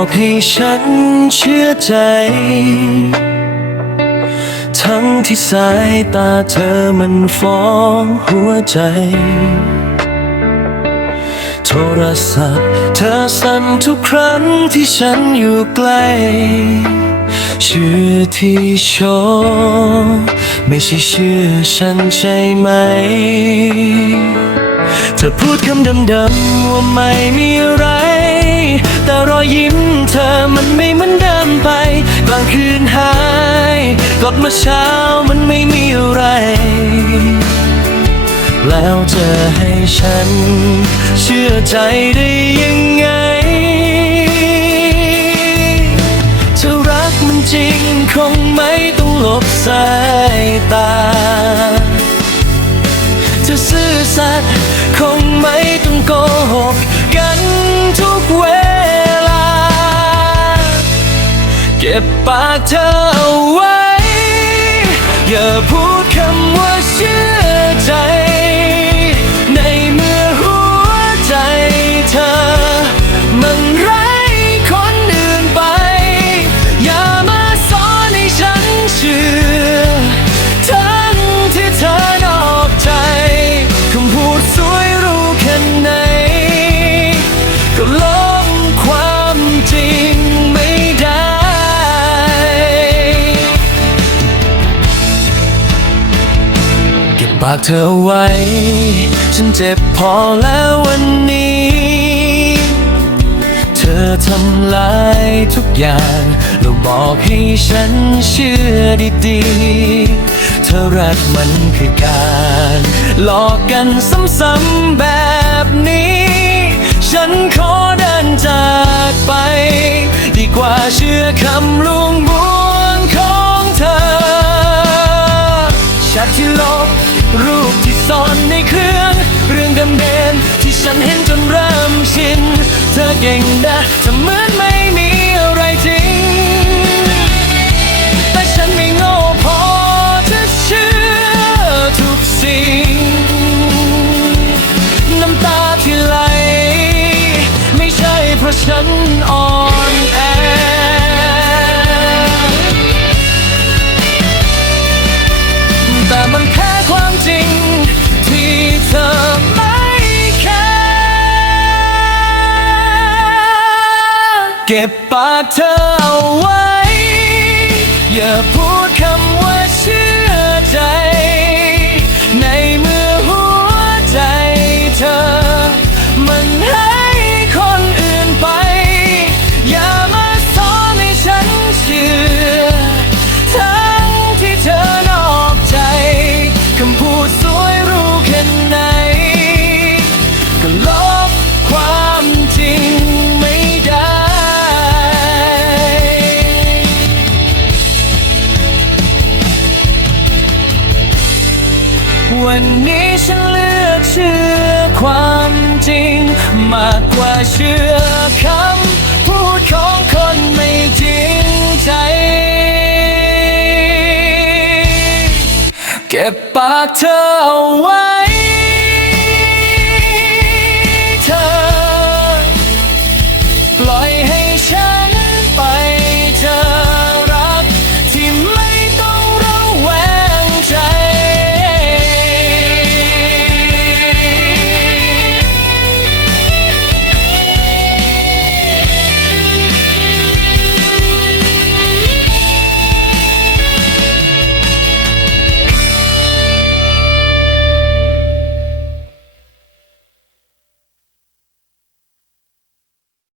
บอกให้ฉันเชื่อใจ ทั้งที่สายตาเธอมันฟ้องหัวใจ โทรศัพท์เธอสั่นทุกครั้งที่ฉันอยู่ใกล้ชื่อที่โชว์ไม่ใช่ชื่อฉันใช่ไหม เธอพูดคำเดิมๆว่าไม่มีอะไร แต่รอยยิ้มเธอมันไม่เหมือนเดิมไปกลางคืนหายกลับมาเช้ามันไม่มีอะไร แล้วจะให้ฉัน เชื่อใจได้ยังไงถ้ารักมันจริงคงไม่ต้องหลบสายตาถ้าซื่อสัตย์ เก็บปากเธอเอาไว้ อย่าพูด ปากเธอไว้ ฉันเจ็บพอแล้ววันนี้ เธอทำลายทุกอย่างแล้วบอกให้ฉันเชื่อดีๆ เธอรักมันคือการ หลอกกันซ้ำๆแบบนี้ ฉันขอเดินจากไป ดีกว่าเชื่อคำลวงบวงของเธอแชทที่ลบ รูปที่ซ่อนในเครื่อง เรื่องเดิมๆที่ฉันเห็นจนเริ่มชิน เธอเก่งนะเธอเหมือนไม่มีอะไรจริง แต่ฉันไม่โง่พอจะเชื่อทุกสิ่ง น้ำตาที่ไหล ไม่ใช่เพราะฉันอ่อน เก็บปากเธอเอาไว้ อย่าพูดคำว่าเชื่อใจ ในเมื่อหัวใจเธอ มันให้คนอื่นไป อย่ามาสอนให้ฉันเชื่อ ทั้งที่เธอนอกใจ คำพูดส ว่าเชื่อคำพูดของคนไม่จริงใจ เก็บปากเธอเอาไว้